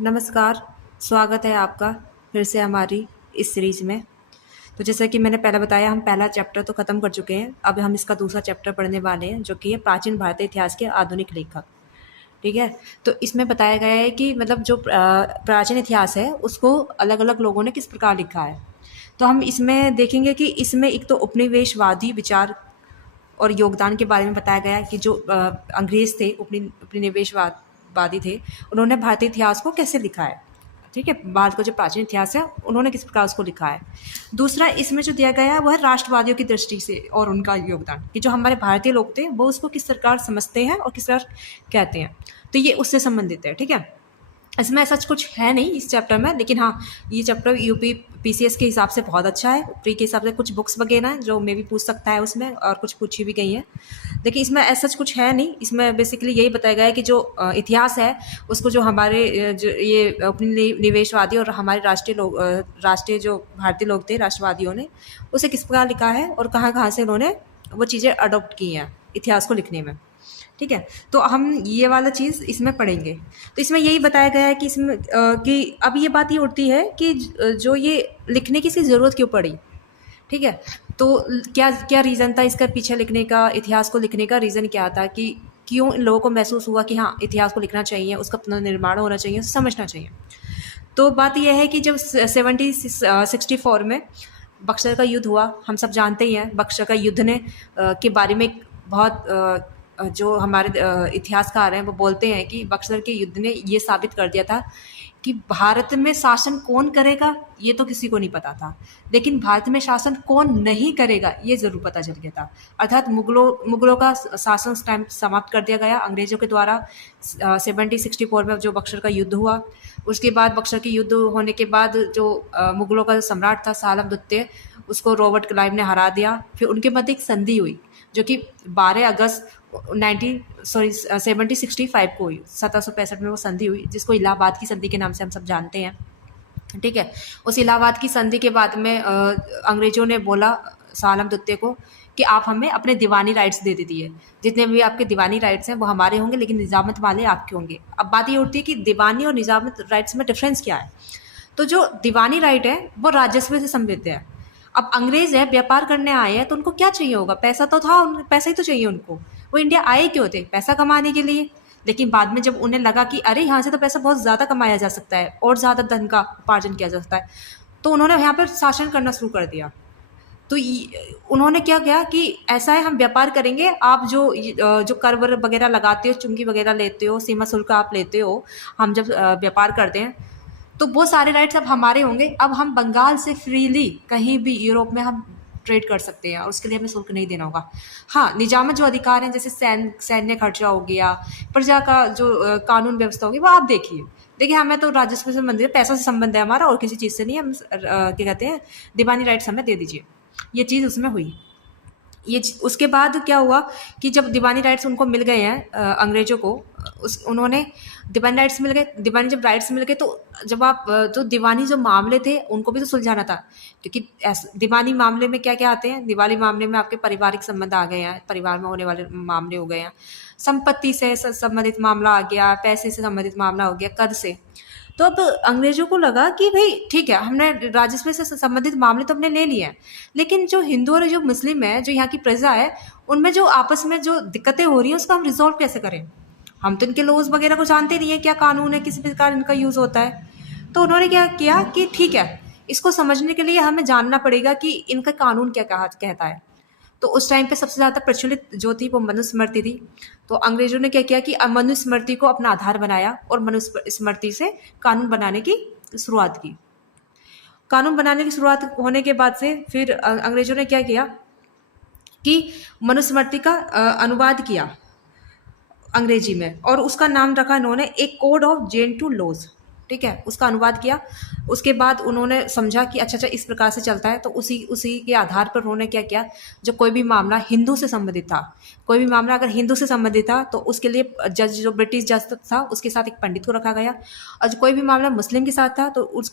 नमस्कार, स्वागत है आपका फिर से हमारी इस सीरीज़ में। तो जैसा कि मैंने पहले बताया, हम पहला चैप्टर तो ख़त्म कर चुके हैं। अब हम इसका दूसरा चैप्टर पढ़ने वाले हैं, जो कि है प्राचीन भारतीय इतिहास के आधुनिक लेखक। ठीक है? तो इसमें बताया गया है कि मतलब जो प्राचीन इतिहास है, उसको अलग-अलग लोगों ने किस प्रकार लिखा है। तो हम इसमें देखेंगे कि इसमें एक तो उपनिवेशवादी विचार और योगदान के बारे में बताया गया है कि जो अंग्रेज़ थे, उपनिवेशवादी थे, उन्होंने भारतीय इतिहास को कैसे लिखा है। ठीक है? भारत का जो प्राचीन इतिहास है, उन्होंने किस प्रकार उसको लिखा है। दूसरा इसमें जो दिया गया है, वो है राष्ट्रवादियों की दृष्टि से और उनका योगदान, कि जो हमारे भारतीय लोग थे, वो उसको किस प्रकार समझते हैं और किस प्रकार कहते हैं। तो ये उससे संबंधित है। ठीक है? इसमें ऐसा कुछ है नहीं इस चैप्टर में, लेकिन हाँ, ये चैप्टर यूपी पीसीएस के हिसाब से बहुत अच्छा है। प्री के हिसाब से कुछ बुक्स वगैरह हैं जो मे भी पूछ सकता है उसमें, और कुछ पूछी भी गई हैं। देखिए, इसमें ऐसा कुछ है नहीं। इसमें बेसिकली यही बताया गया है कि जो इतिहास है, उसको जो हमारे जो ये उपनिवेशवादी और हमारे राष्ट्रीय जो भारतीय लोग थे, राष्ट्रवादियों ने उसे किस प्रकार लिखा है और कहाँ कहाँ से उन्होंने वो चीज़ें अडॉप्ट की हैं इतिहास को लिखने में। ठीक है? तो हम ये वाला चीज़ इसमें पढ़ेंगे। तो इसमें यही बताया गया है कि इसमें कि अब ये बात ये उठती है कि जो ये लिखने की इसकी ज़रूरत क्यों पड़ी। ठीक है? तो क्या क्या रीज़न था इसका पीछे लिखने का, इतिहास को लिखने का रीज़न क्या था, कि क्यों इन लोगों को महसूस हुआ कि हाँ, इतिहास को लिखना चाहिए, उसका पुनर्निर्माण होना चाहिए, उसे समझना चाहिए। तो बात यह है कि जब 1764 में बक्सर का युद्ध हुआ, हम सब जानते ही हैं बक्सर का युद्ध ने के बारे में बहुत जो हमारे इतिहासकार हैं वो बोलते हैं कि बक्सर के युद्ध ने ये साबित कर दिया था कि भारत में शासन कौन करेगा ये तो किसी को नहीं पता था, लेकिन भारत में शासन कौन नहीं करेगा ये ज़रूर पता चल गया था। अर्थात मुगलों का शासन उस टाइम समाप्त कर दिया गया अंग्रेज़ों के द्वारा 1764 में जो बक्सर का युद्ध हुआ। उसके बाद बक्सर के युद्ध होने के बाद जो मुगलों का सम्राट था सालम द्वितीय, उसको रॉबर्ट क्लाइव ने हरा दिया। फिर उनके मध्य एक संधि हुई जो कि 12 अगस्त 1765 को हुई। 1765 में वो संधि हुई, जिसको इलाहाबाद की संधि के नाम से हम सब जानते हैं। ठीक है? उस इलाहाबाद की संधि के बाद में अंग्रेजों ने बोला सालम द्वितीय को कि आप हमें अपने दीवानी राइट्स दे दीजिए, जितने भी आपके दीवानी राइट्स हैं वो हमारे होंगे, लेकिन निजामत वाले आपके होंगे। अब बात ये उठती है कि दीवानी और निजामत राइट्स में डिफरेंस क्या है। तो जो दीवानी राइट है वो राजस्व से समृद्ध है। अब अंग्रेज है, व्यापार करने आए हैं, तो उनको क्या चाहिए होगा, पैसा तो था, पैसा ही तो चाहिए उनको। वो इंडिया आए क्यों थे? पैसा कमाने के लिए। लेकिन बाद में जब उन्हें लगा कि अरे यहाँ से तो पैसा बहुत ज़्यादा कमाया जा सकता है और ज़्यादा धन का उपार्जन किया जा सकता है, तो उन्होंने यहाँ पर शासन करना शुरू कर दिया। तो उन्होंने क्या किया कि ऐसा है, हम व्यापार करेंगे, आप जो कर वर वगैरह लगाते हो, चुंगी वगैरह लेते हो, सीमा शुल्क आप लेते हो, हम जब व्यापार करते हैं तो वो सारे राइट्स अब हमारे होंगे। अब हम बंगाल से फ्रीली कहीं भी यूरोप में हम ट्रेड कर सकते हैं और उसके लिए हमें शुल्क नहीं देना होगा। हाँ, निजामत जो अधिकार हैं, जैसे सैन्य खर्चा हो गया, प्रजा का जो कानून व्यवस्था होगी, वो आप देखिए। देखिए, हमें तो राजस्व से संबंधित है, पैसा से संबंध है हमारा और किसी चीज़ से नहीं। हम क्या कहते हैं, दीवानी राइट्स हमें दे दीजिए। ये चीज़ उसमें हुई। उसके बाद क्या हुआ कि जब दीवानी राइट्स उनको मिल गए हैं अंग्रेजों को, उन्होंने दीवानी राइट्स मिल गए। दीवानी जब राइट्स मिल गए तो जब आप तो दीवानी जो मामले थे उनको भी तो सुलझाना था, क्योंकि दीवानी मामले में क्या क्या आते हैं। दीवानी मामले में आपके पारिवारिक संबंध आ गए हैं, परिवार में होने वाले मामले हो गए हैं, संपत्ति से संबंधित मामला आ गया, पैसे से संबंधित मामला हो गया, कर से। तो अब अंग्रेजों को लगा कि भाई ठीक है, हमने राजस्व से संबंधित मामले तो हमने ले लिए हैं, लेकिन जो हिंदू और जो मुस्लिम है, जो यहाँ की प्रजा है, उनमें जो आपस में जो दिक्कतें हो रही हैं उसको हम रिजॉल्व कैसे करें। हम तो इनके लॉज वगैरह को जानते नहीं है, क्या कानून है, किस प्रकार इनका यूज़ होता है। तो उन्होंने क्या किया कि ठीक है, इसको समझने के लिए हमें जानना पड़ेगा कि इनका कानून क्या कहा कहता है। तो उस टाइम पे सबसे ज़्यादा प्रचलित जो थी वो मनुस्मृति थी। तो अंग्रेजों ने क्या किया कि मनुस्मृति को अपना आधार बनाया और मनुस्मृति से कानून बनाने की शुरुआत की। कानून बनाने की शुरुआत होने के बाद से फिर अंग्रेजों ने क्या किया कि मनुस्मृति का अनुवाद किया अंग्रेजी में, और उसका नाम रखा इन्होंने एक कोड ऑफ जेंटू लॉज। ठीक है, उसका अनुवाद किया। उसके बाद उन्होंने समझा कि अच्छा इस प्रकार से चलता है, तो उसी उसी के आधार पर उन्होंने क्या किया, जो कोई भी मामला हिंदू से संबंधित था, कोई भी मामला अगर हिंदू से संबंधित था तो उसके लिए जज, जो ब्रिटिश जज था, उसके साथ एक पंडित को रखा गया, और जो कोई भी मामला मुस्लिम के साथ था तो उस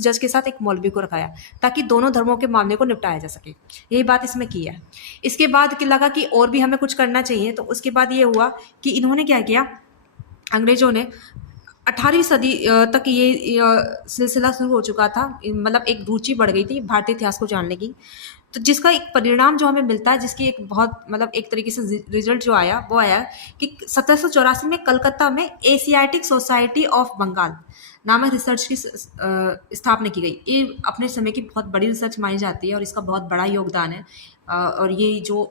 जज के साथ एक मौलवी को रखाया, ताकि दोनों धर्मों के मामले को निपटाया जा सके। यही बात इसमें की है। इसके बाद कि लगा कि और भी हमें कुछ करना चाहिए, तो उसके बाद ये हुआ कि इन्होंने क्या किया, अंग्रेजों ने 18वीं सदी तक ये सिलसिला शुरू हो चुका था। मतलब एक रुचि बढ़ गई थी भारतीय इतिहास को जानने की। तो जिसका एक परिणाम जो हमें मिलता है, जिसकी एक बहुत मतलब एक तरीके से रिजल्ट जो आया वो आया कि 1784 में कलकत्ता में एशियाटिक सोसाइटी ऑफ बंगाल नामक रिसर्च की स्थापना की गई। ये अपने समय की बहुत बड़ी रिसर्च मानी जाती है और इसका बहुत बड़ा योगदान है। और ये जो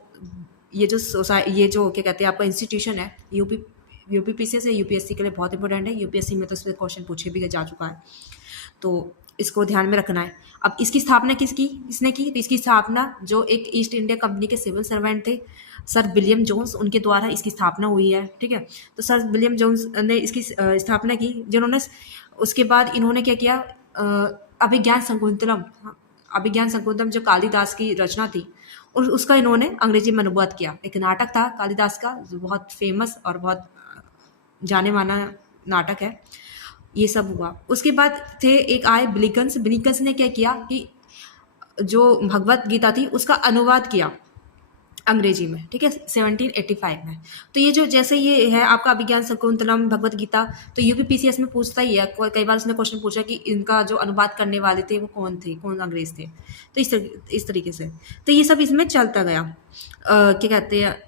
क्या कहते हैं आपका इंस्टीट्यूशन है, यूपीपीसी से यूपीएससी के लिए बहुत इंपॉर्टेंट है। यूपीएससी में तो इसमें क्वेश्चन पूछे भी जा चुका है, तो इसको ध्यान में रखना है। अब इसकी स्थापना किसने की? तो इसकी स्थापना जो एक ईस्ट इंडिया कंपनी के सिविल सर्वेंट थे, सर विलियम जोन्स, उनके द्वारा इसकी स्थापना हुई है। ठीक है, तो सर विलियम जोन्स ने इसकी स्थापना की, जिन्होंने उसके बाद इन्होंने क्या किया, अभिज्ञान शकुंतलम, अभिज्ञान शकुंतलम जो कालिदास की रचना थी, और उसका इन्होंने अंग्रेजी में अनुवाद किया। एक नाटक था कालिदास का जो बहुत फेमस और बहुत जाने माना नाटक है। ये सब हुआ। उसके बाद थे एक आए बिलिकन्स। बिलिकन्स ने क्या किया कि जो भगवत गीता थी उसका अनुवाद किया अंग्रेजी में। ठीक है, 1785 में। तो ये जो जैसे ये है आपका अभिज्ञान शकुंतलम, भगवत गीता, तो यूपीपीसीएस में पूछता ही है, कई बार उसने क्वेश्चन पूछा कि इनका जो अनुवाद करने वाले थे वो कौन थे, कौन अंग्रेज थे। तो इस तरीके से तो ये सब इसमें चलता गया। क्या कहते हैं,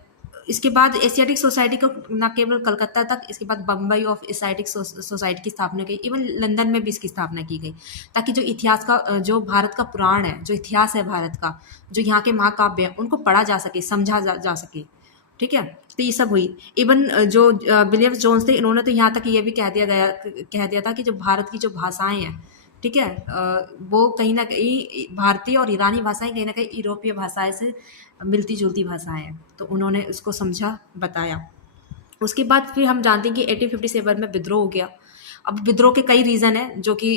इसके बाद एशियाटिक सोसाइटी को न केवल कलकत्ता तक, इसके बाद बम्बई ऑफ एशियाटिक सोसाइटी की स्थापना की, इवन लंदन में भी इसकी स्थापना की गई, ताकि जो इतिहास का जो भारत का पुराण है, जो इतिहास है भारत का, जो यहाँ के महाकाव्य हैं, उनको पढ़ा जा सके, समझा जा सके। ठीक है, तो ये सब हुई। इवन जो विलियम जोन्स थे, इन्होंने तो यहाँ तक ये भी कह दिया था कि जो भारत की जो भाषाएं हैं, ठीक है, वो कहीं ना कहीं भारतीय और ईरानी भाषाएं कहीं ना कहीं यूरोपीय भाषाएं से मिलती जुलती भाषाएं हैं। तो उन्होंने उसको समझा, बताया। उसके बाद फिर हम जानते हैं कि 1857 में विद्रोह हो गया। अब विद्रोह के कई रीज़न हैं जो कि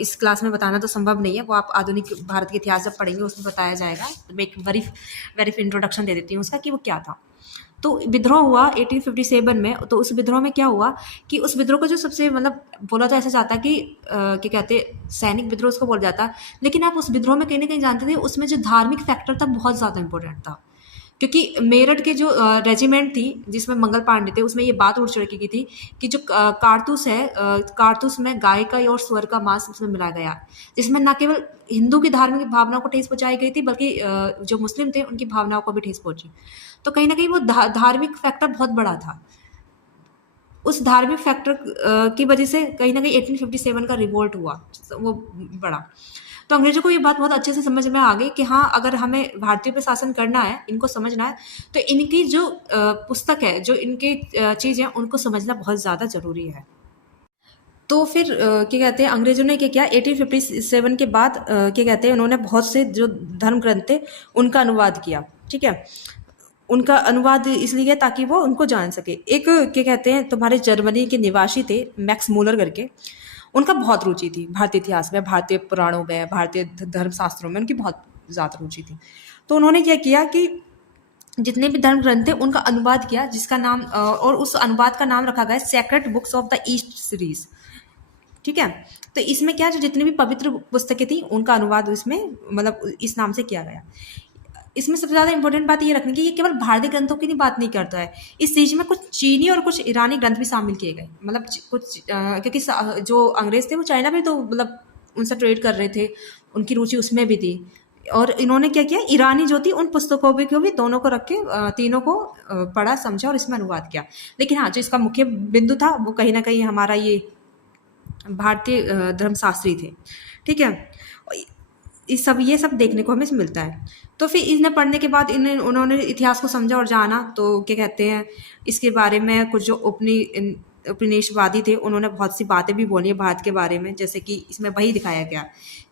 इस क्लास में बताना तो संभव नहीं है, वो आप आधुनिक भारत के इतिहास जब पढ़ेंगे उसमें बताया जाएगा। मैं एक वेरिफ इंट्रोडक्शन दे देती हूँ उसका कि वो क्या था। तो विद्रोह हुआ 1857 में। तो उस विद्रोह में क्या हुआ कि उस विद्रोह को जो सबसे मतलब बोला तो ऐसा जाता कि क्या कहते सैनिक विद्रोह उसको बोला जाता, लेकिन आप उस विद्रोह में कहीं ना कहीं जानते थे उसमें जो धार्मिक फैक्टर था बहुत ज़्यादा इंपॉर्टेंट था। क्योंकि मेरठ के जो रेजिमेंट थी जिसमें मंगल पांडे थे, उसमें ये बात उड़ चढ़ की थी कि जो कारतूस है, कारतूस में गाय का और सुअर का मांस उसमें मिला गया, जिसमें न केवल हिंदू की धार्मिक भावनाओं को ठेस पहुंचाई गई थी, बल्कि जो मुस्लिम थे उनकी भावनाओं को भी ठेस पहुंची। तो कहीं ना कहीं वो धार्मिक फैक्टर बहुत बड़ा था। उस धार्मिक फैक्टर की वजह से कहीं ना कहीं 1857 का रिवोल्ट हुआ, वो बड़ा। तो अंग्रेजों को ये बात बहुत अच्छे से समझ में आ गई कि हाँ, अगर हमें भारतीय पे शासन करना है, इनको समझना है, तो इनकी जो पुस्तक है, जो इनकी चीज़ है, उनको समझना बहुत ज़्यादा ज़रूरी है। तो फिर क्या कहते हैं, अंग्रेजों ने क्या किया 1857 के बाद, क्या कहते हैं, उन्होंने बहुत से जो धर्म ग्रंथ थे उनका अनुवाद किया। ठीक है, उनका अनुवाद इसलिए किया ताकि वो उनको जान सके। एक क्या कहते हैं, तुम्हारे जर्मनी के निवासी थे मैक्स मूलर करके, उनका बहुत रुचि थी भारतीय इतिहास में, भारतीय पुराणों में, भारतीय धर्म शास्त्रों में उनकी बहुत ज़्यादा रुचि थी। तो उन्होंने क्या किया कि जितने भी धर्म ग्रंथ थे उनका अनुवाद किया, जिसका नाम और उस अनुवाद का नाम रखा गया sacred books of the east series. ठीक है, तो इसमें क्या, जो जितनी भी पवित्र पुस्तकें थी उनका अनुवाद इसमें मतलब इस नाम से किया गया। इसमें सबसे ज़्यादा इंपॉर्टेंट बात ये रखनी कि ये केवल भारतीय ग्रंथों की नहीं बात नहीं करता है, इस चीज़ में कुछ चीनी और कुछ ईरानी ग्रंथ भी शामिल किए गए। मतलब कुछ क्योंकि जो अंग्रेज थे वो चाइना में तो मतलब उनसे ट्रेड कर रहे थे, उनकी रुचि उसमें भी थी। और इन्होंने क्या किया, ईरानी जो थी उन पुस्तकों को भी दोनों को रख के तीनों को पढ़ा, समझा और इसमें अनुवाद किया। लेकिन हाँ, जो इसका मुख्य बिंदु था वो कहीं ना कहीं हमारा ये भारतीय धर्मशास्त्री थे। ठीक है, ये सब देखने को हमें मिलता है। तो फिर इन्हें पढ़ने के बाद उन्होंने इतिहास को समझा और जाना। तो क्या कहते हैं, इसके बारे में कुछ जो उपनिवेशवादी थे उन्होंने बहुत सी बातें भी बोली है भारत के बारे में, जैसे कि इसमें वही दिखाया गया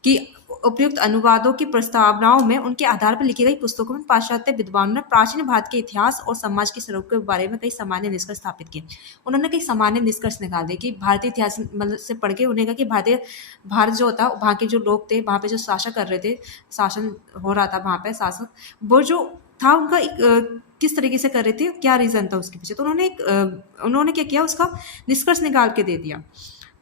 कि उपयुक्त अनुवादों की प्रस्तावनाओं में उनके आधार पर लिखी गई पुस्तकों में पाश्चात्य विद्वानों ने प्राचीन भारत के इतिहास और समाज के स्वरूप के बारे में कई सामान्य निष्कर्ष स्थापित किए। उन्होंने कई सामान्य निष्कर्ष निकाल दिए कि भारतीय इतिहास मतलब से पढ़ के उन्हें कहा कि भारत जो होता वहाँ के जो लोग थे, वहाँ पे जो शासक कर रहे थे, शासन हो रहा था वहाँ पे शासक, वो जो था उनका एक किस तरीके से कर रहे थे, क्या रीज़न था उसके पीछे। तो उन्होंने क्या किया, उसका निष्कर्ष निकाल के दे दिया।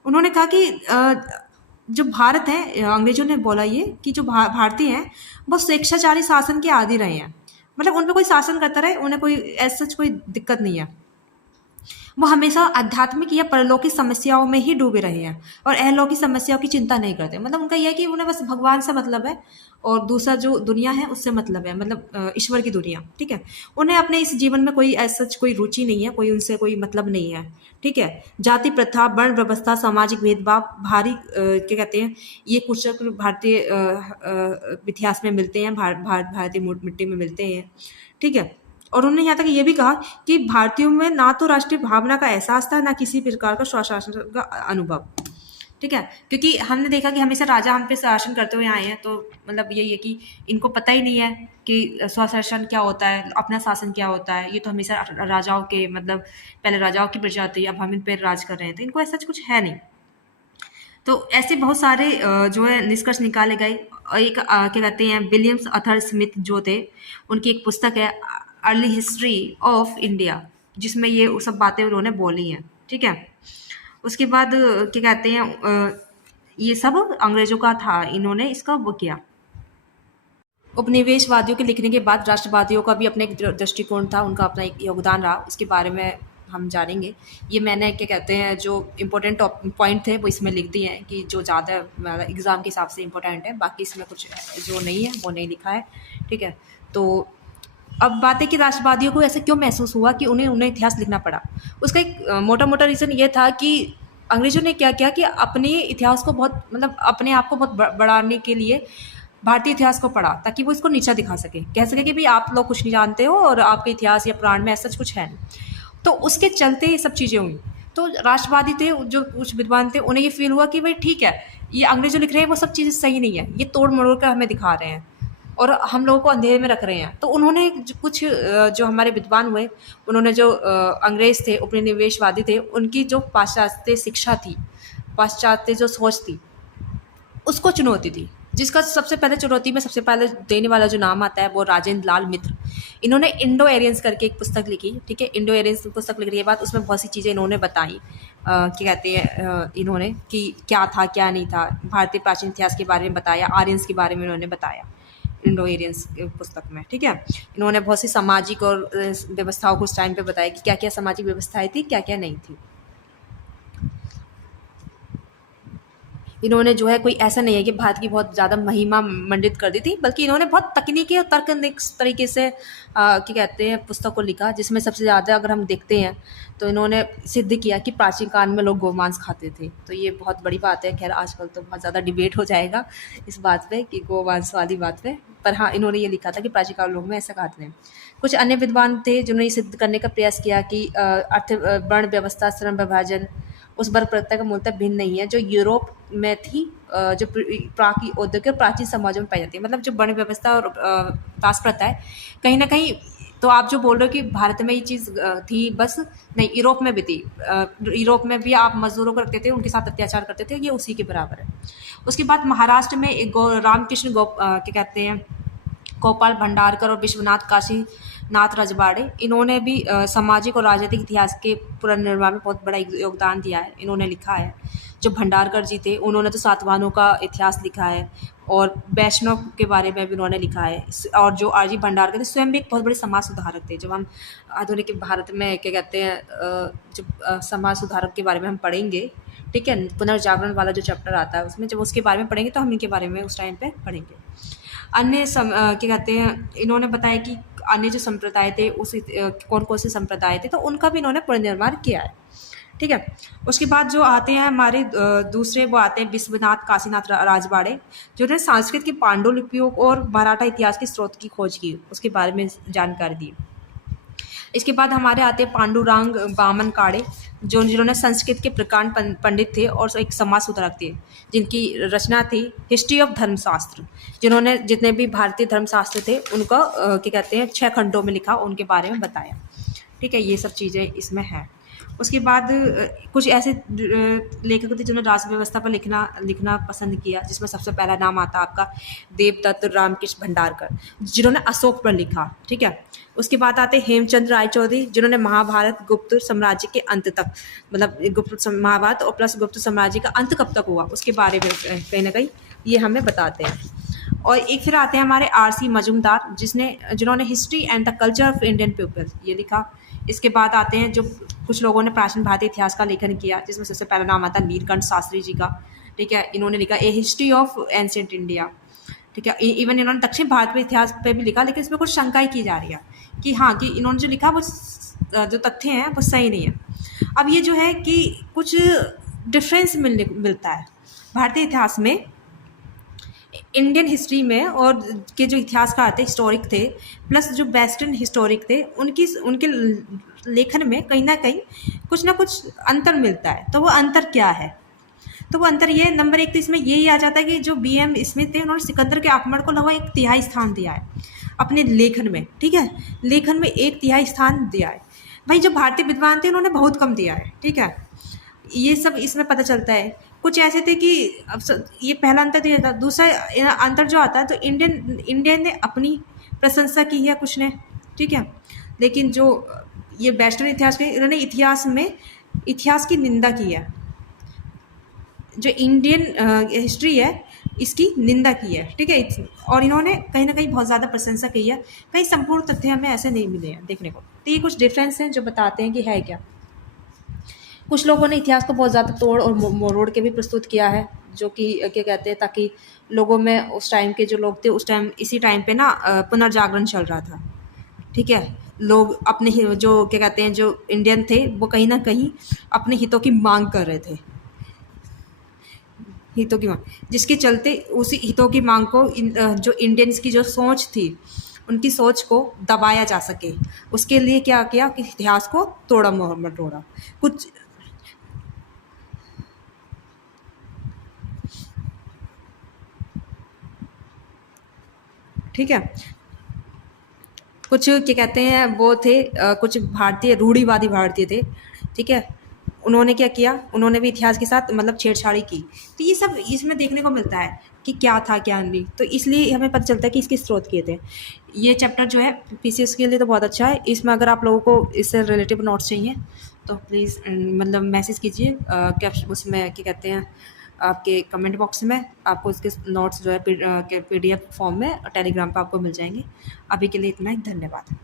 उन्होंने कहा कि जो भारत है, अंग्रेजों ने बोला ये कि जो भारतीय हैं वो स्वेच्छाचारी शासन के आदी रहे हैं, मतलब उन पर कोई शासन करता रहे, उन्हें कोई ऐसा कोई दिक्कत नहीं है। वो हमेशा आध्यात्मिक या परलौकिक समस्याओं में ही डूबे रहे हैं और अहलौकिक समस्याओं की चिंता नहीं करते। मतलब उनका यह है कि उन्हें बस भगवान से मतलब है और दूसरा जो दुनिया है उससे मतलब है, मतलब ईश्वर की दुनिया, ठीक है। उन्हें अपने इस जीवन में कोई ऐसा कोई रुचि नहीं है, कोई उनसे कोई मतलब नहीं है, ठीक है। जाति प्रथा, वर्ण व्यवस्था, सामाजिक भेदभाव भारी क्या कहते हैं, ये कुछ भारतीय इतिहास में मिलते हैं, भारतीय मिट्टी में मिलते हैं, ठीक है। और उन्होंने यहाँ तक ये भी कहा कि भारतीयों में ना तो राष्ट्रीय भावना का एहसास था, ना किसी प्रकार का स्वशासन का अनुभव, ठीक है। क्योंकि हमने देखा कि हमेशा राजा हम पे शासन करते हुए आए हैं, तो मतलब यही है कि इनको पता ही नहीं है कि स्वशासन क्या होता है, अपना शासन क्या होता है। ये तो हमेशा राजाओं के, मतलब पहले राजाओं की प्रजा थी, अब हम इन पर राज कर रहे हैं, तो इनको ऐसा कुछ है नहीं। तो ऐसे बहुत सारे जो है निष्कर्ष निकाले गए। और एक क्या कहते हैं, विलियम्स अथर स्मिथ जो थे, उनकी एक पुस्तक है अर्ली हिस्ट्री ऑफ इंडिया, जिसमें ये वो सब बातें उन्होंने बोली हैं, ठीक है। उसके बाद क्या कहते हैं, ये सब अंग्रेजों का था, इन्होंने इसका वो किया। उपनिवेशवादियों के लिखने के बाद राष्ट्रवादियों का भी अपना एक दृष्टिकोण था, उनका अपना एक योगदान रहा, उसके बारे में हम जानेंगे। ये मैंने क्या कहते हैं जो इम्पोर्टेंट पॉइंट थे वो इसमें लिख दिए हैं कि जो ज़्यादा एग्ज़ाम के हिसाब से इम्पोर्टेंट है, बाकी इसमें कुछ जो नहीं है वो नहीं लिखा है, ठीक है। तो अब बात है कि राष्ट्रवादियों को ऐसे क्यों महसूस हुआ कि उन्हें इतिहास लिखना पड़ा। उसका एक मोटा मोटा रीज़न ये था कि अंग्रेज़ों ने क्या किया कि अपने इतिहास को बहुत, मतलब अपने आप को बहुत बढ़ाने के लिए भारतीय इतिहास को पढ़ा, ताकि वो इसको नीचा दिखा सके, कह सके कि भाई आप लोग कुछ नहीं जानते हो और आपके इतिहास या पुराण में ऐसा कुछ है नहीं। तो उसके चलते ये सब चीज़ें हुई। तो राष्ट्रवादी थे, जो कुछ विद्वान थे, उन्हें ये फील हुआ कि भाई ठीक है, ये अंग्रेज जो लिख रहे हैं वो सब चीज़ें सही नहीं है, ये तोड़ मरोड़ कर हमें दिखा रहे हैं और हम लोगों को अंधेरे में रख रहे हैं। तो उन्होंने कुछ जो हमारे विद्वान हुए, उन्होंने जो अंग्रेज थे, उपनिवेशवादी थे, उनकी जो पाश्चात्य शिक्षा थी, पाश्चात्य जो सोच थी, उसको चुनौती दी। जिसका सबसे पहले चुनौती में सबसे पहले देने वाला जो नाम आता है वो राजेंद्र लाल मित्र। इन्होंने इंडो एरियंस करके एक पुस्तक लिखी, ठीक है। इंडो एरियंस पुस्तक लिखने के बाद उसमें बहुत सी चीज़ें इन्होंने बताई, क्या कहते हैं इन्होंने कि क्या था क्या नहीं था, भारतीय प्राचीन इतिहास के बारे में बताया, आर्यंस के बारे में इन्होंने बताया इंडो एरियंस पुस्तक में, ठीक है। इन्होंने बहुत सी सामाजिक और व्यवस्थाओं को उस टाइम पे बताया कि क्या क्या सामाजिक व्यवस्थाएं थी, क्या क्या नहीं थी। इन्होंने जो है कोई ऐसा नहीं है कि भारत की बहुत ज़्यादा महिमा मंडित कर दी थी, बल्कि इन्होंने बहुत तकनीकी और तर्कनिक तरीके से क्या कहते हैं पुस्तक को लिखा, जिसमें सबसे ज़्यादा अगर हम देखते हैं तो इन्होंने सिद्ध किया कि प्राचीन काल में लोग गोमांस खाते थे। तो ये बहुत बड़ी बात है। खैर आजकल तो बहुत ज़्यादा डिबेट हो जाएगा इस बात पे कि गोमांस वाली बात पे, पर हाँ इन्होंने ये लिखा था कि प्राचीन काल लोग में ऐसा खाते हैं। कुछ अन्य विद्वान थे जिन्होंने ये सिद्ध करने का प्रयास किया कि अर्थ वर्ण व्यवस्था, श्रम विभाजन उस वर्ग प्रथा का मूलतः भिन्न नहीं है जो यूरोप में थी, जो औद्योगिक प्राचीन समाजों में पाई जाती है। मतलब जो वर्ण व्यवस्था और दास प्रथा है, कहीं ना कहीं तो आप जो बोल रहे हो कि भारत में ये चीज़ थी, बस नहीं, यूरोप में भी थी। यूरोप में भी आप मजदूरों को रखते थे, उनके साथ अत्याचार करते थे, ये उसी के बराबर है। उसके बाद महाराष्ट्र में एक रामकृष्ण क्या कहते हैं, गोपाल भंडारकर और विश्वनाथ काशीनाथ रजवाड़े, इन्होंने भी सामाजिक और राजनीतिक इतिहास के पुनर्निर्माण में बहुत बड़ा योगदान दिया है। इन्होंने लिखा है, जो भंडारकर जी थे उन्होंने तो सातवाहनों का इतिहास लिखा है और वैष्णव के बारे में भी उन्होंने लिखा है। और जो आर जी भंडारकर थे स्वयं भी एक बहुत बड़े समाज सुधारक थे। जब हम आधुनिक भारत में क्या कहते हैं जब समाज सुधारक के बारे में हम पढ़ेंगे, ठीक है, पुनर्जागरण वाला जो चैप्टर आता है उसमें, जब उसके बारे में पढ़ेंगे तो हम इनके बारे में उस टाइम पे पढ़ेंगे। अन्य क्या कहते हैं, इन्होंने बताया कि अन्य जो संप्रदाय थे उस कौन कौन से संप्रदाय थे, तो उनका भी इन्होंने पुनर्निर्माण किया है, ठीक है। उसके बाद जो आते हैं हमारे दूसरे, वो आते हैं विश्वनाथ काशीनाथ राजवाड़े, जिन्होंने संस्कृत की पांडुलिपियों और मराठा इतिहास के स्रोत की खोज की, उसके बारे में जानकारी दी। इसके बाद हमारे आते हैं पांडुरंग बामन काड़े, जिन्होंने संस्कृत के प्रकांड पंडित थे और एक समाज सुधारक थे, जिनकी रचना थी हिस्ट्री ऑफ धर्मशास्त्र। जिन्होंने जितने भी भारतीय धर्मशास्त्र थे उनका क्या कहते हैं 6 खंडों में लिखा, उनके बारे में बताया, ठीक है। ये सब चीज़ें इसमें हैं। उसके बाद कुछ ऐसे लेखक थे जिन्होंने राष्ट्र व्यवस्था पर लिखना पसंद किया, जिसमें सबसे पहला नाम आता है आपका देवदत्त रामकृष्ण भंडारकर, जिन्होंने अशोक पर लिखा, ठीक है। उसके बाद आते हेमचंद्र रायचौधरी, जिन्होंने महाभारत गुप्त साम्राज्य के अंत तक, मतलब गुप्त महाभारत और प्लस गुप्त साम्राज्य का अंत कब तक हुआ उसके बारे में कहीं ना कहीं ये हमें बताते हैं। और एक फिर आते हैं हमारे आर सी मजूमदार, जिन्होंने history and the culture of Indian people ये लिखा। इसके बाद आते हैं जो कुछ लोगों ने प्राचीन भारतीय इतिहास का लेखन किया, जिसमें सबसे पहला नाम आता है नीलकंठ शास्त्री जी का। ठीक है, इन्होंने लिखा ए हिस्ट्री ऑफ एंशिएंट इंडिया। ठीक है, इवन इन्होंने दक्षिण भारत के इतिहास पे भी लिखा, लेकिन इसमें कुछ शंकाएं की जा रही है कि हाँ, कि इन्होंने जो लिखा वो जो तथ्य हैं वो सही नहीं है। अब ये जो है कि कुछ डिफरेंस मिलता है भारतीय इतिहास में, इंडियन हिस्ट्री में, और के जो इतिहासकार थे, हिस्टोरिक थे, प्लस जो वेस्टर्न हिस्टोरिक थे, उनके लेखन में कहीं ना कुछ अंतर मिलता है। तो वो अंतर क्या है? तो वो अंतर ये, नंबर एक तो इसमें यही आ जाता है कि जो BM स्मिथ थे, उन्होंने सिकंदर के आक्रमण को लगभग 1/3 स्थान दिया है अपने लेखन में। ठीक है, लेखन में 1/3 स्थान दिया है। भाई जो भारतीय विद्वान थे उन्होंने बहुत कम दिया है। ठीक है, ये सब इसमें पता चलता है। कुछ ऐसे थे कि अब ये पहला अंतर दिया था। दूसरा अंतर जो आता है, तो इंडियन ने अपनी प्रशंसा की है कुछ ने, ठीक है, लेकिन जो ये वेस्टर्न इतिहास के, इन्होंने इतिहास की निंदा की है। जो इंडियन हिस्ट्री है इसकी निंदा की है। ठीक है, और इन्होंने कहीं ना कहीं बहुत ज़्यादा प्रशंसा की है। कहीं संपूर्ण तथ्य हमें ऐसे नहीं मिले हैं देखने को। तो ये कुछ डिफरेंस हैं जो बताते हैं कि है क्या। कुछ लोगों ने इतिहास को बहुत ज़्यादा तोड़ और मरोड़ के भी प्रस्तुत किया है, जो कि क्या कहते हैं, ताकि लोगों में, उस टाइम के जो लोग थे उस टाइम, इसी टाइम पे ना पुनर्जागरण चल रहा था। ठीक है, लोग अपने जो क्या कहते हैं, जो इंडियन थे वो कहीं ना कहीं अपने हितों की मांग कर रहे थे, हितों की मांग, जिसके चलते उसी हितों की मांग को जो इंडियंस की जो सोच थी, उनकी सोच को दबाया जा सके, उसके लिए क्या किया कि इतिहास को तोड़ा मरोड़ा कुछ। ठीक है, कुछ क्या कहते हैं वो थे कुछ भारतीय रूढ़िवादी भारतीय थे। ठीक है, उन्होंने क्या किया, उन्होंने भी इतिहास के साथ मतलब छेड़छाड़ी की। तो ये सब इसमें देखने को मिलता है कि क्या था क्या नहीं। तो इसलिए हमें पता चलता है कि इसके स्रोत किए थे। ये चैप्टर जो है PCS के लिए तो बहुत अच्छा है। इसमें अगर आप लोगों को इससे रिलेटिव नोट्स चाहिए तो प्लीज़ मतलब मैसेज कीजिए, क्या उसमें क्या कहते हैं, आपके कमेंट बॉक्स में आपको इसके नोट्स जो है PDF फॉर्म में टेलीग्राम पर आपको मिल जाएंगे। अभी के लिए इतना ही, धन्यवाद।